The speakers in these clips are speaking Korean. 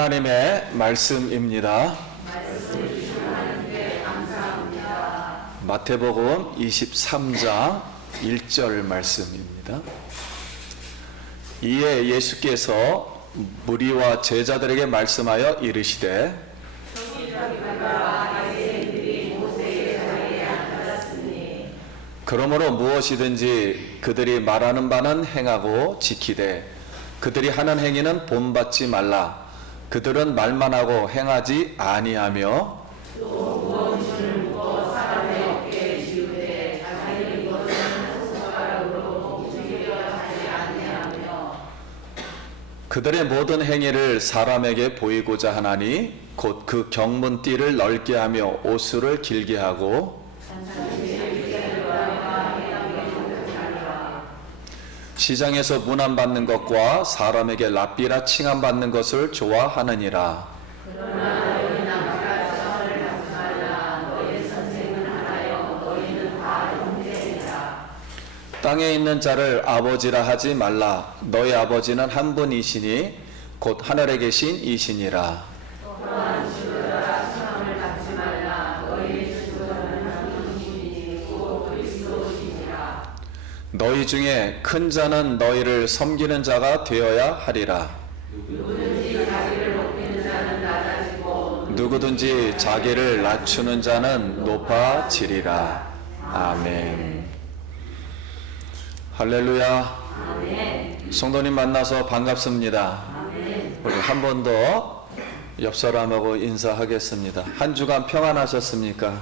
하나님의 말씀입니다. 마태복음 23장 1절 말씀입니다. 이에 예수께서 무리와 제자들에게 말씀하여 이르시되 그러므로 무엇이든지 그들이 말하는 바는 행하고 지키되 그들이 하는 행위는 본받지 말라. 그들은 말만 하고 행하지 아니하며 그들의 모든 행위를 사람에게 보이고자 하나니 곧 그 경문띠를 넓게 하며 옷수를 길게 하고 시장에서 문안받는 것과 사람에게 랍비라 칭함받는 것을 좋아하느니라. 땅에 있는 자를 아버지라 하지 말라. 너희 아버지는 한 분이시니 곧 하늘에 계신 이시니라. 너희 중에 큰 자는 너희를 섬기는 자가 되어야 하리라. 누구든지 자기를 낮추는 자는 높아지리라. 아멘. 할렐루야. 성도님 만나서 반갑습니다. 우리 한 번 더 옆 사람하고 인사하겠습니다. 한 주간 평안하셨습니까?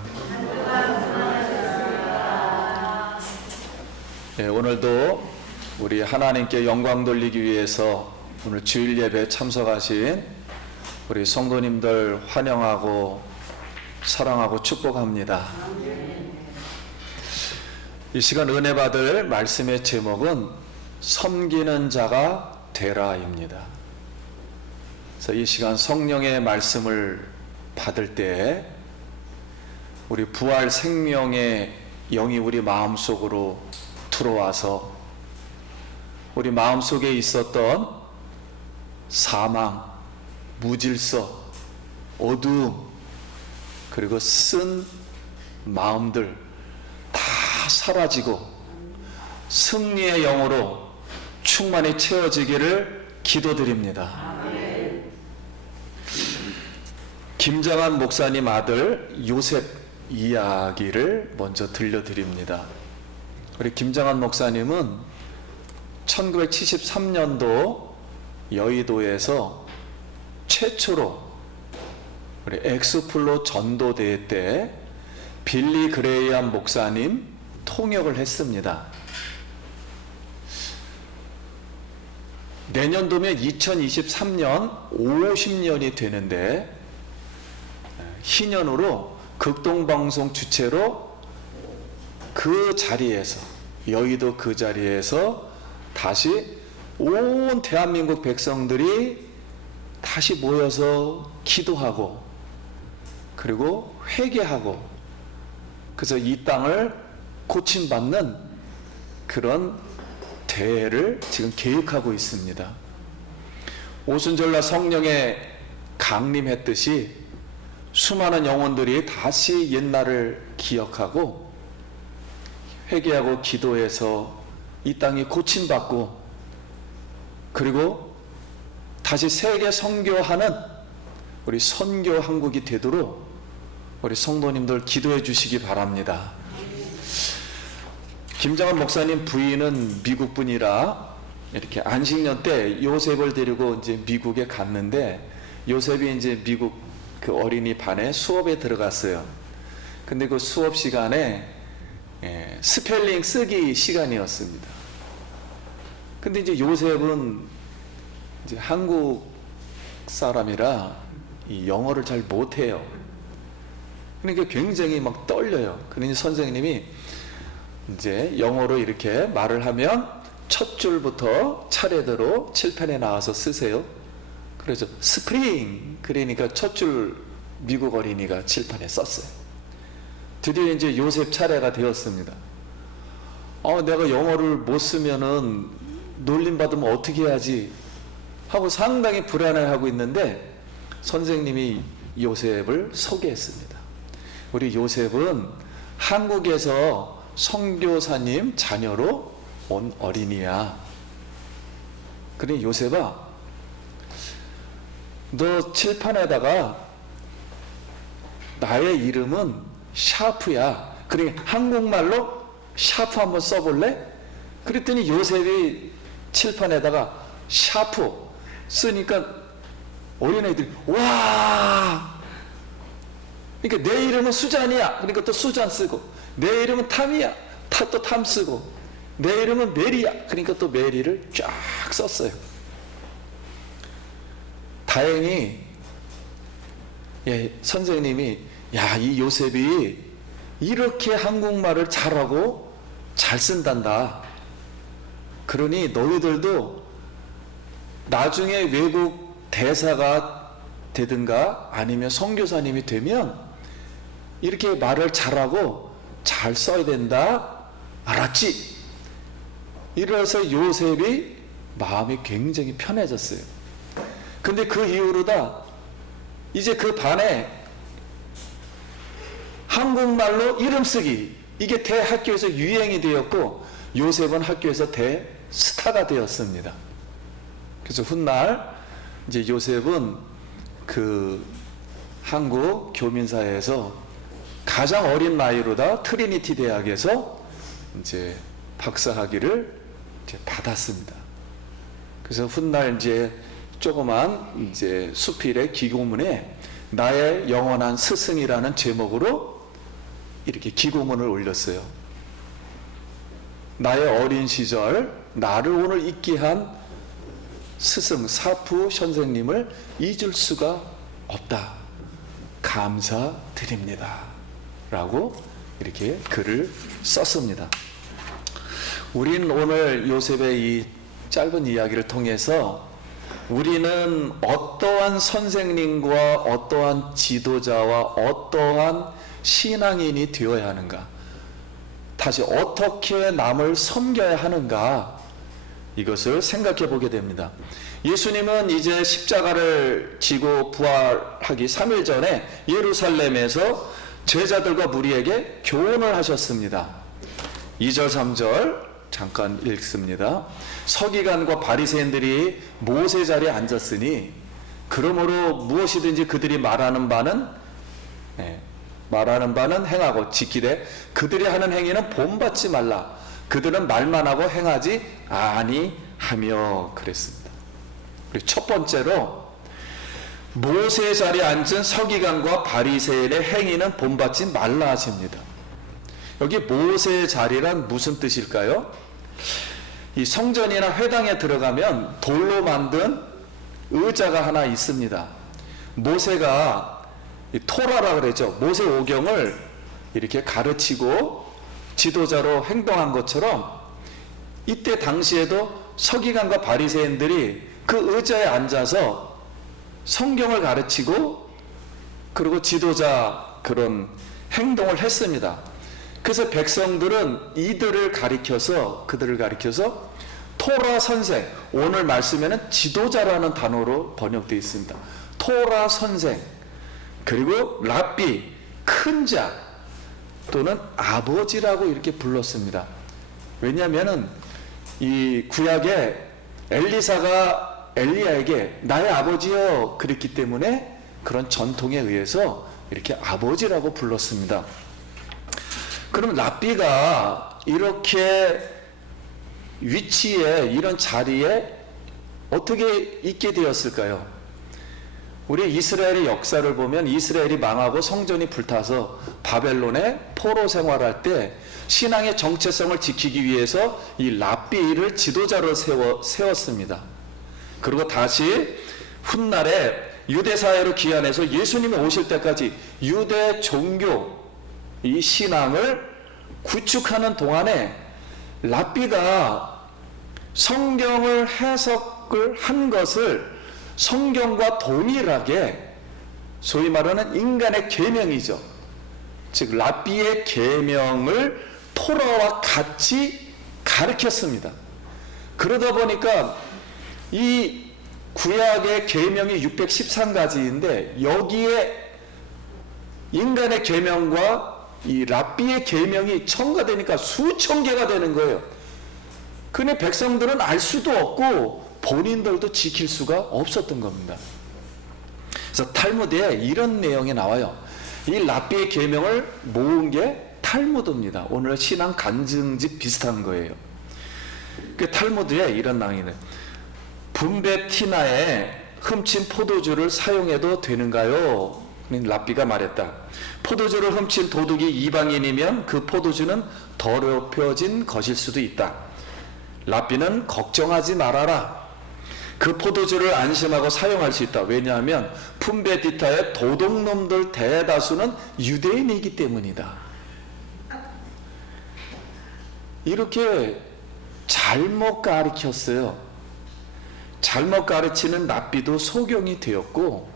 네, 오늘도 우리 하나님께 영광 돌리기 위해서 오늘 주일 예배에 참석하신 우리 성도님들 환영하고 사랑하고 축복합니다. 이 시간 은혜 받을 말씀의 제목은 섬기는 자가 되라입니다. 그래서 이 시간 성령의 말씀을 받을 때 우리 부활 생명의 영이 우리 마음속으로 들어와서 우리 마음속에 있었던 사망, 무질서, 어두움, 그리고 쓴 마음들 다 사라지고 승리의 영으로 충만히 채워지기를 기도드립니다. 김장한 목사님 아들 요셉 이야기를 먼저 들려드립니다. 우리 김장한 목사님은 1973년도 여의도에서 최초로 우리 엑스플로 전도대회 때 빌리 그레이엄 목사님 통역을 했습니다. 내년도면 2023년 50년이 되는데 희년으로 극동방송 주최로 그 자리에서 여의도 그 자리에서 다시 온 대한민국 백성들이 다시 모여서 기도하고 그리고 회개하고 그래서 이 땅을 고침받는 그런 대회를 지금 계획하고 있습니다. 오순절날 성령의 강림했듯이 수많은 영혼들이 다시 옛날을 기억하고 회개하고 기도해서 이 땅이 고침받고 그리고 다시 세계 선교하는 우리 선교 한국이 되도록 우리 성도님들 기도해 주시기 바랍니다. 김장한 목사님 부인은 미국 분이라 이렇게 안식년 때 요셉을 데리고 이제 미국에 갔는데 요셉이 이제 미국 그 어린이 반에 수업에 들어갔어요. 근데 그 수업 시간에 스펠링 쓰기 시간이었습니다. 근데 이제 요셉은 이제 한국 사람이라 이 영어를 잘 못해요. 그러니까 굉장히 막 떨려요. 그러니 선생님이 이제 영어로 이렇게 말을 하면 첫 줄부터 차례대로 칠판에 나와서 쓰세요. 그래서 스프링 그러니까 첫 줄 미국 어린이가 칠판에 썼어요. 드디어 이제 요셉 차례가 되었습니다. 내가 영어를 못 쓰면은 놀림받으면 어떻게 해야지 하고 상당히 불안해하고 있는데 선생님이 요셉을 소개했습니다. 우리 요셉은 한국에서 선교사님 자녀로 온 어린이야. 그러니 요셉아, 너 칠판에다가 나의 이름은 샤프야. 그러니 한국말로 샤프 한번 써볼래? 그랬더니 요셉이 칠판에다가 샤프 쓰니까 어린애들이 와! 그러니까 내 이름은 수잔이야. 그러니까 또 수잔 쓰고, 내 이름은 탐이야. 또 탐 쓰고, 내 이름은 메리야. 그러니까 또 메리를 쫙 썼어요. 다행히 선생님이 이 요셉이 이렇게 한국말을 잘하고 잘 쓴단다. 그러니 너희들도 나중에 외국 대사가 되든가 아니면 선교사님이 되면 이렇게 말을 잘하고 잘 써야 된다. 알았지? 이래서 요셉이 마음이 굉장히 편해졌어요. 근데 그 이후로다 이제 그 반에 한국말로 이름 쓰기, 이게 대학교에서 유행이 되었고 요셉은 학교에서 대스타가 되었습니다. 그래서 훗날 이제 요셉은 그 한국 교민사회에서 가장 어린 나이로다 트리니티 대학에서 이제 박사학위를 이제 받았습니다. 그래서 훗날 이제 조그만 이제 수필의 기고문에 나의 영원한 스승이라는 제목으로 이렇게 기고문을 올렸어요. 나의 어린 시절 나를 오늘 있게 한 스승 사프 선생님을 잊을 수가 없다. 감사드립니다. 라고 이렇게 글을 썼습니다. 우리는 오늘 요셉의 이 짧은 이야기를 통해서 우리는 어떠한 선생님과 어떠한 지도자와 어떠한 신앙인이 되어야 하는가, 다시 어떻게 남을 섬겨야 하는가, 이것을 생각해 보게 됩니다. 예수님은 이제 십자가를 지고 부활하기 3일 전에 예루살렘에서 제자들과 무리에게 교훈을 하셨습니다. 2절 3절 잠깐 읽습니다. 서기관과 바리새인들이 모세 자리에 앉았으니 그러므로 무엇이든지 그들이 말하는 바는 행하고 지키되 그들이 하는 행위는 본받지 말라. 그들은 말만 하고 행하지 아니하며 그랬습니다. 그리고 첫 번째로 모세 자리에 앉은 서기관과 바리새인의 행위는 본받지 말라 하십니다. 여기 모세 자리란 무슨 뜻일까요? 이 성전이나 회당에 들어가면 돌로 만든 의자가 하나 있습니다. 모세가 토라라 그랬죠. 모세 오경을 이렇게 가르치고 지도자로 행동한 것처럼 이때 당시에도 서기관과 바리새인들이 그 의자에 앉아서 성경을 가르치고 그리고 지도자 그런 행동을 했습니다. 그래서 백성들은 그들을 가리켜서 토라 선생, 오늘 말씀에는 지도자라는 단어로 번역되어 있습니다. 토라 선생, 그리고 랍비, 큰 자 또는 아버지라고 이렇게 불렀습니다. 왜냐하면 이 구약에 엘리사가 엘리야에게 나의 아버지여 그랬기 때문에 그런 전통에 의해서 이렇게 아버지라고 불렀습니다. 그럼 랍비가 이렇게 위치에 이런 자리에 어떻게 있게 되었을까요? 우리 이스라엘의 역사를 보면 이스라엘이 망하고 성전이 불타서 바벨론에 포로 생활할 때 신앙의 정체성을 지키기 위해서 이 랍비를 지도자로 세웠습니다. 그리고 다시 훗날에 유대 사회로 귀환해서 예수님이 오실 때까지 유대 종교 이 신앙을 구축하는 동안에 랍비가 성경을 해석을 한 것을 성경과 동일하게 소위 말하는 인간의 계명이죠. 즉 랍비의 계명을 토라와 같이 가르쳤습니다. 그러다 보니까 이 구약의 계명이 613가지인데 여기에 인간의 계명과 이 랍비의 계명이 첨가되니까 수천 개가 되는 거예요. 근데 백성들은 알 수도 없고 본인들도 지킬 수가 없었던 겁니다. 그래서 탈무드에 이런 내용이 나와요. 이 랍비의 계명을 모은 게 탈무드입니다. 오늘 신앙 간증집 비슷한 거예요. 그 탈무드에 이런 낭이네. 분배 티나에 훔친 포도주를 사용해도 되는가요? 랍비가 말했다. 포도주를 훔친 도둑이 이방인이면 그 포도주는 더럽혀진 것일 수도 있다. 랍비는 걱정하지 말아라. 그 포도주를 안심하고 사용할 수 있다. 왜냐하면 푼베디타의 도둑놈들 대다수는 유대인이기 때문이다. 이렇게 잘못 가르쳤어요. 잘못 가르치는 랍비도 소경이 되었고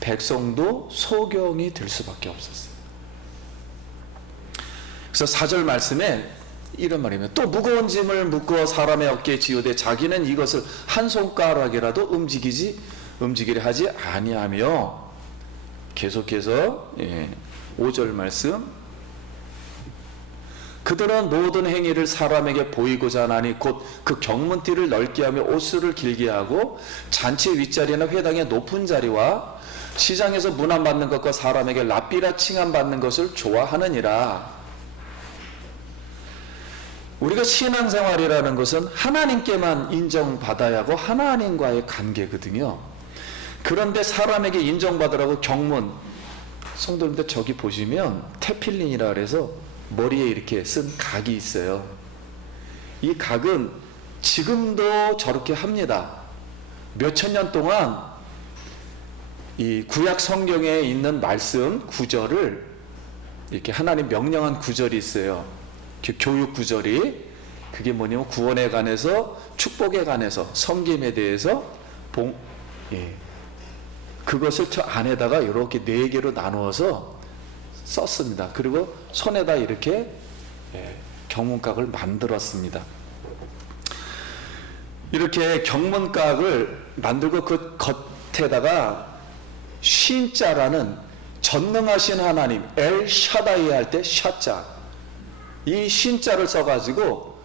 백성도 소경이 될 수밖에 없었어요. 그래서 4절 말씀에 이런 말이면 또 무거운 짐을 묶어 사람의 어깨에 지우되 자기는 이것을 한 손가락이라도 움직이려 하지 아니하며 계속해서 5절 말씀 그들은 모든 행위를 사람에게 보이고자 하나니 곧 그 경문띠를 넓게 하며 옷수를 길게 하고 잔치 윗자리나 회당의 높은 자리와 시장에서 문안받는 것과 사람에게 랍비라 칭함받는 것을 좋아하느니라. 우리가 신앙생활이라는 것은 하나님께만 인정받아야 하고 하나님과의 관계거든요. 그런데 사람에게 인정받으라고 경문, 성도님들 저기 보시면 테필린이라 그래서 머리에 이렇게 쓴 각이 있어요. 이 각은 지금도 저렇게 합니다. 몇천 년 동안 이 구약 성경에 있는 말씀 구절을 이렇게 하나님 명령한 구절이 있어요. 교육 구절이 그게 뭐냐면 구원에 관해서 축복에 관해서 섬김에 대해서 그것을 저 안에다가 이렇게 4개로 나누어서 썼습니다. 그리고 손에다 이렇게 경문각을 만들었습니다. 이렇게 경문각을 만들고 그 겉에다가 쉰자라는 전능하신 하나님 엘 샤다이 할 때 샤자 이 쉰자를 써가지고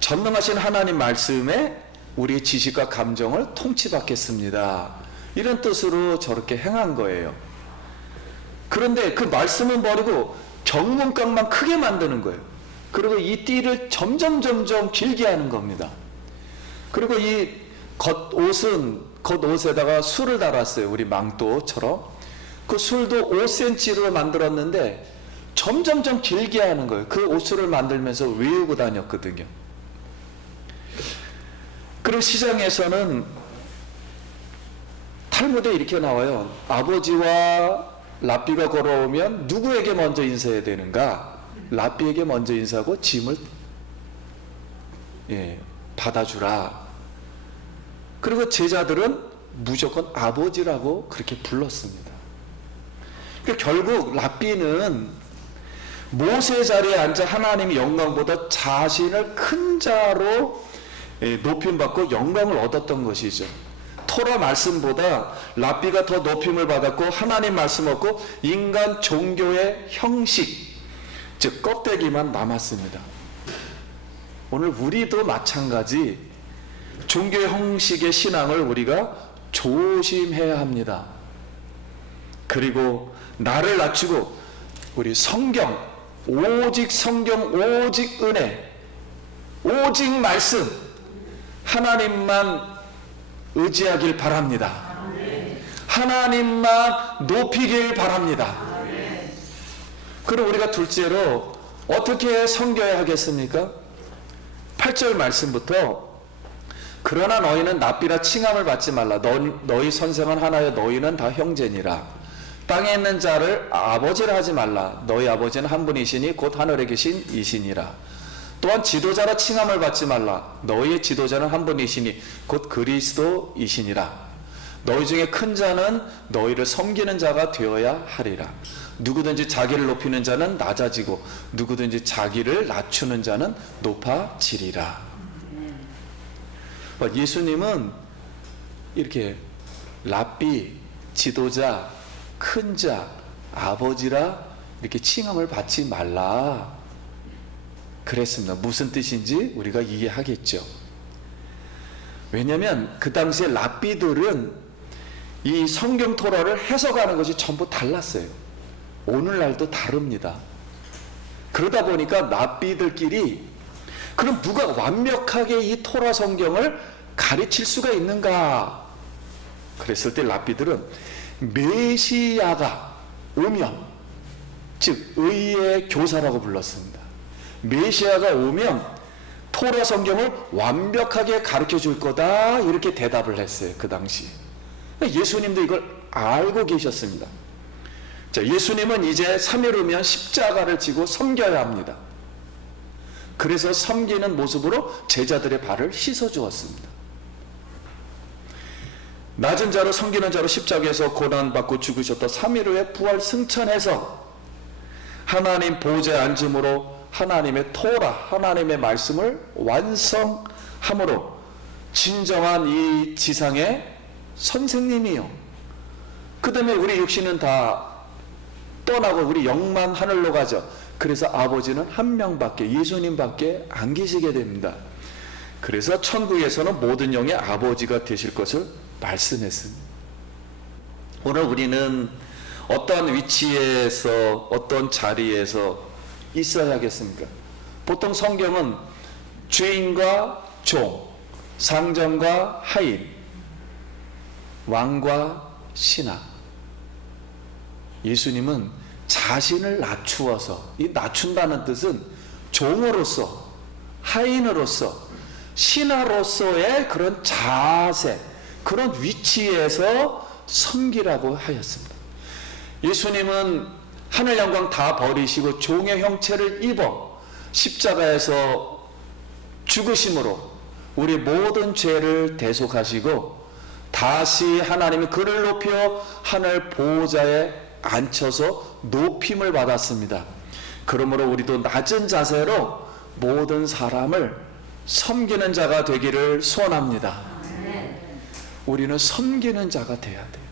전능하신 하나님 말씀에 우리의 지식과 감정을 통치받겠습니다. 이런 뜻으로 저렇게 행한 거예요. 그런데 그 말씀은 버리고 경문각만 크게 만드는 거예요. 그리고 이 띠를 점점 길게 하는 겁니다. 그리고 이 겉옷에다가 술을 달았어요. 우리 망토처럼. 그 술도 5cm로 만들었는데 점점 길게 하는 거예요. 그 옷술을 만들면서 외우고 다녔거든요. 그리고 시장에서는 탈무드에 이렇게 나와요. 아버지와 랍비가 걸어오면 누구에게 먼저 인사해야 되는가? 랍비에게 먼저 인사하고 짐을 받아주라. 그리고 제자들은 무조건 아버지라고 그렇게 불렀습니다. 그러니까 결국 랍비는 모세 자리에 앉아 하나님의 영광보다 자신을 큰 자로 높임받고 영광을 얻었던 것이죠. 토라 말씀보다 랍비가 더 높임을 받았고 하나님 말씀 얻고 인간 종교의 형식, 즉 껍데기만 남았습니다. 오늘 우리도 마찬가지 종교의 형식의 신앙을 우리가 조심해야 합니다. 그리고 나를 낮추고 우리 성경, 오직 성경, 오직 은혜, 오직 말씀 하나님만 의지하길 바랍니다. 하나님만 높이길 바랍니다. 그럼 우리가 둘째로 어떻게 섬겨야 하겠습니까? 8절 말씀부터 그러나 너희는 랍비라 칭함을 받지 말라. 너희 선생은 하나여 너희는 다 형제니라. 땅에 있는 자를 아버지라 하지 말라. 너희 아버지는 한 분이시니 곧 하늘에 계신 이시니라. 또한 지도자라 칭함을 받지 말라. 너희의 지도자는 한 분이시니 곧 그리스도이시니라. 너희 중에 큰 자는 너희를 섬기는 자가 되어야 하리라. 누구든지 자기를 높이는 자는 낮아지고 누구든지 자기를 낮추는 자는 높아지리라. 예수님은 이렇게 랍비, 지도자, 큰 자, 아버지라 이렇게 칭함을 받지 말라 그랬습니다. 무슨 뜻인지 우리가 이해하겠죠. 왜냐하면 그 당시에 랍비들은 이 성경 토라를 해석하는 것이 전부 달랐어요. 오늘날도 다릅니다. 그러다 보니까 랍비들끼리 그럼 누가 완벽하게 이 토라 성경을 가르칠 수가 있는가? 그랬을 때 랍비들은 메시아가 오면, 즉 의의 교사라고 불렀습니다. 메시아가 오면 토라 성경을 완벽하게 가르쳐 줄 거다 이렇게 대답을 했어요. 그 당시 예수님도 이걸 알고 계셨습니다. 자, 예수님은 이제 3일 후면 십자가를 지고 섬겨야 합니다. 그래서 섬기는 모습으로 제자들의 발을 씻어 주었습니다. 낮은 자로 섬기는 자로 십자가에서 고난받고 죽으셨다 3일 후에 부활 승천해서 하나님 보좌에 앉음으로 하나님의 토라, 하나님의 말씀을 완성함으로 진정한 이 지상의 선생님이요. 그 다음에 우리 육신은 다 떠나고 우리 영만 하늘로 가죠. 그래서 아버지는 한 명밖에, 예수님밖에 안 계시게 됩니다. 그래서 천국에서는 모든 영의 아버지가 되실 것을 말씀했습니다. 오늘 우리는 어떤 위치에서 어떤 자리에서 있어야겠습니까? 보통 성경은 주인과 종, 상전과 하인, 왕과 신하. 예수님은 자신을 낮추어서, 이 낮춘다는 뜻은 종으로서, 하인으로서, 신하로서의 그런 자세, 그런 위치에서 섬기라고 하였습니다. 예수님은 하늘 영광 다 버리시고 종의 형체를 입어 십자가에서 죽으심으로 우리 모든 죄를 대속하시고 다시 하나님이 그를 높여 하늘 보호자에 앉혀서 높임을 받았습니다. 그러므로 우리도 낮은 자세로 모든 사람을 섬기는 자가 되기를 소원합니다. 우리는 섬기는 자가 돼야 돼요.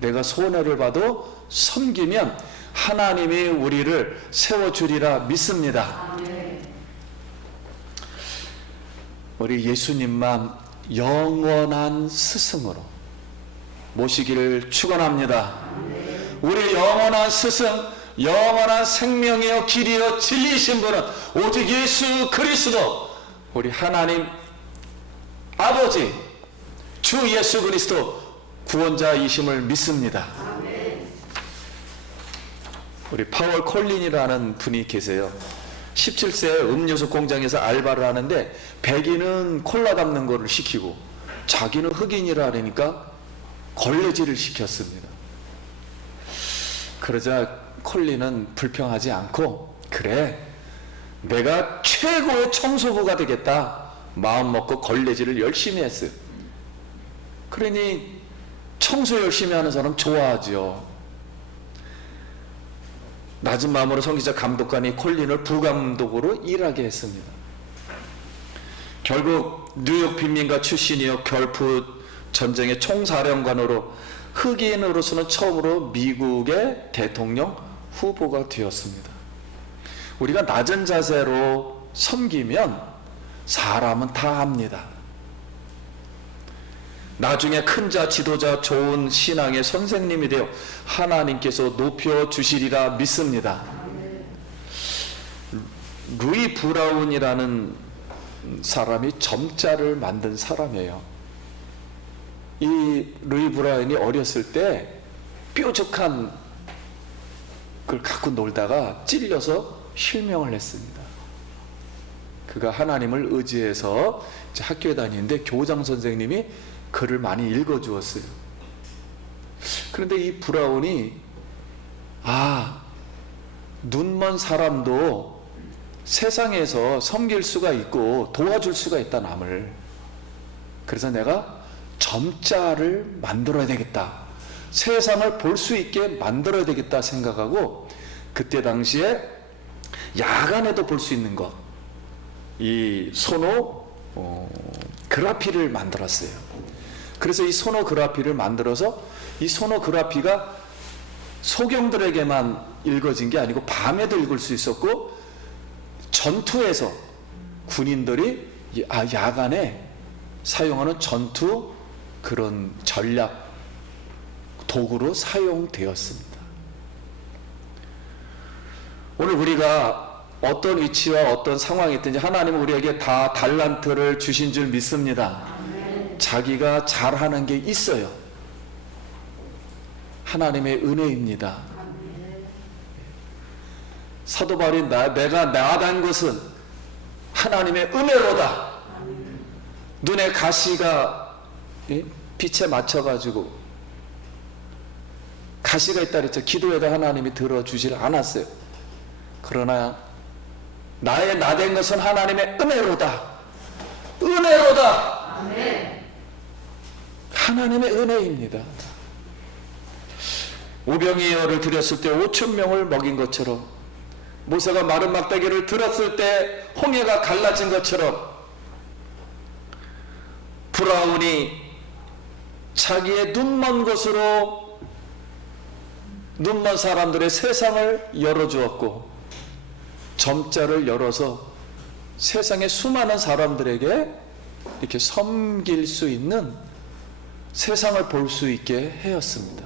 내가 손해를 봐도 섬기면 하나님이 우리를 세워주리라 믿습니다. 우리 예수님만 영원한 스승으로 모시기를 축원합니다. 우리 영원한 스승, 영원한 생명이요 길이요 진리이신 분은 오직 예수 그리스도, 우리 하나님 아버지 주 예수 그리스도 구원자이심을 믿습니다. 우리 파월 콜린이라는 분이 계세요. 17세 음료수 공장에서 알바를 하는데 백인은 콜라 담는 거를 시키고 자기는 흑인이라 하니까 걸레질을 시켰습니다. 그러자 콜린은 불평하지 않고, 그래, 내가 최고의 청소부가 되겠다 마음 먹고 걸레질을 열심히 했어요. 그러니 청소 열심히 하는 사람 좋아하죠. 낮은 마음으로 성기자 감독관이 콜린을 부감독으로 일하게 했습니다. 결국 뉴욕 빈민가 출신이요 걸프 전쟁의 총사령관으로 흑인으로서는 처음으로 미국의 대통령 후보가 되었습니다. 우리가 낮은 자세로 섬기면 사람은 다 합니다. 나중에 큰 자, 지도자, 좋은 신앙의 선생님이 되어 하나님께서 높여주시리라 믿습니다. 루이 브라운이라는 사람이 점자를 만든 사람이에요. 이 루이 브라운이 어렸을 때 뾰족한 걸 갖고 놀다가 찔려서 실명을 했습니다. 그가 하나님을 의지해서 이제 학교에 다니는데 교장 선생님이 글을 많이 읽어주었어요. 그런데 이 브라운이 눈먼 사람도 세상에서 섬길 수가 있고 도와줄 수가 있다 남을. 그래서 내가 점자를 만들어야 되겠다, 세상을 볼 수 있게 만들어야 되겠다 생각하고 그때 당시에 야간에도 볼 수 있는 것, 이 소노 그라피를 만들었어요. 그래서 이 소노그라피를 만들어서 이 소노그라피가 소경들에게만 읽어진 게 아니고 밤에도 읽을 수 있었고, 전투에서 군인들이 야간에 사용하는 전투 그런 전략 도구로 사용되었습니다. 오늘 우리가 어떤 위치와 어떤 상황이 있든지 하나님은 우리에게 다 달란트를 주신 줄 믿습니다. 자기가 잘하는 게 있어요. 하나님의 은혜입니다. 사도 바울이 내가 나아간 것은 하나님의 은혜로다. 눈에 가시가 빛에 맞춰가지고 가시가 있다 그랬죠. 기도에도 하나님이 들어주질 않았어요. 그러나 나의 나된 것은 하나님의 은혜로다. 은혜로다. 아멘. 하나님의 은혜입니다. 오병이어를 드렸을 때 5천 명을 먹인 것처럼, 모세가 마른 막대기를 들었을 때 홍해가 갈라진 것처럼, 브라운이 자기의 눈먼 것으로 눈먼 사람들의 세상을 열어주었고, 점자를 열어서 세상의 수많은 사람들에게 이렇게 섬길 수 있는 세상을 볼 수 있게 하였습니다.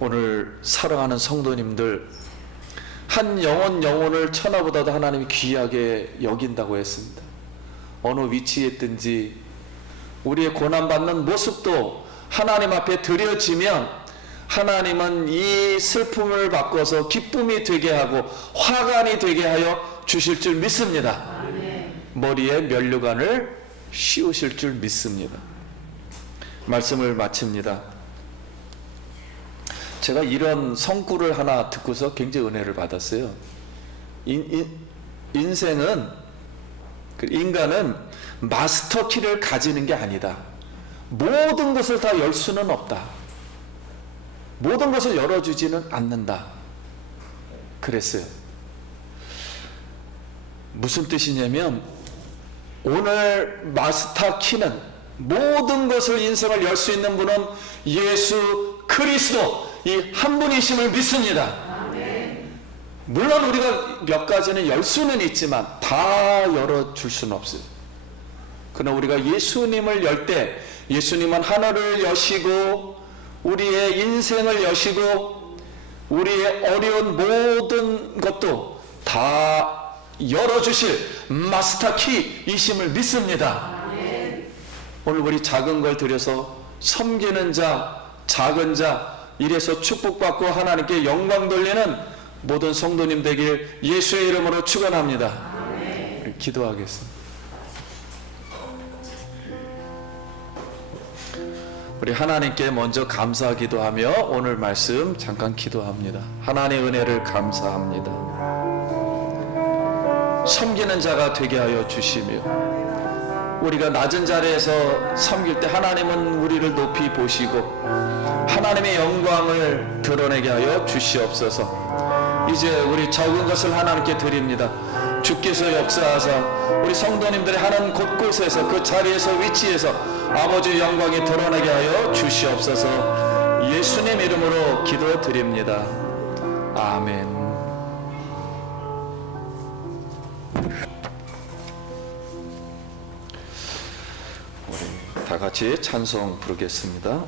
오늘 사랑하는 성도님들, 한 영혼을 천하보다도 하나님이 귀하게 여긴다고 했습니다. 어느 위치에 있든지 우리의 고난받는 모습도 하나님 앞에 드려지면 하나님은 이 슬픔을 바꿔서 기쁨이 되게 하고 화관이 되게 하여 주실 줄 믿습니다. 머리에 면류관을 씌우실 줄 믿습니다. 말씀을 마칩니다. 제가 이런 성구를 하나 듣고서 굉장히 은혜를 받았어요. 인생은, 인간은 마스터 키를 가지는 게 아니다. 모든 것을 다 열 수는 없다. 모든 것을 열어주지는 않는다. 그랬어요. 무슨 뜻이냐면, 오늘 마스터 키는, 모든 것을 인생을 열 수 있는 분은 예수 그리스도 이 한 분이심을 믿습니다. 물론 우리가 몇 가지는 열 수는 있지만 다 열어줄 수는 없어요. 그러나 우리가 예수님을 열 때 예수님은 하늘을 여시고 우리의 인생을 여시고 우리의 어려운 모든 것도 다 열어주실 마스터 키이심을 믿습니다. 오늘 우리 작은 걸 들여서 섬기는 자, 작은 자, 이래서 축복받고 하나님께 영광 돌리는 모든 성도님 되길 예수의 이름으로 축원합니다. 기도하겠습니다. 우리 하나님께 먼저 감사하기도 하며 오늘 말씀 잠깐 기도합니다. 하나님의 은혜를 감사합니다. 섬기는 자가 되게 하여 주시며, 우리가 낮은 자리에서 섬길 때 하나님은 우리를 높이 보시고 하나님의 영광을 드러내게 하여 주시옵소서. 이제 우리 적은 것을 하나님께 드립니다. 주께서 역사하사 우리 성도님들이 하는 곳곳에서 그 자리에서 위치에서 아버지의 영광이 드러나게 하여 주시옵소서. 예수님 이름으로 기도드립니다. 아멘. 우리 다 같이 찬송 부르겠습니다.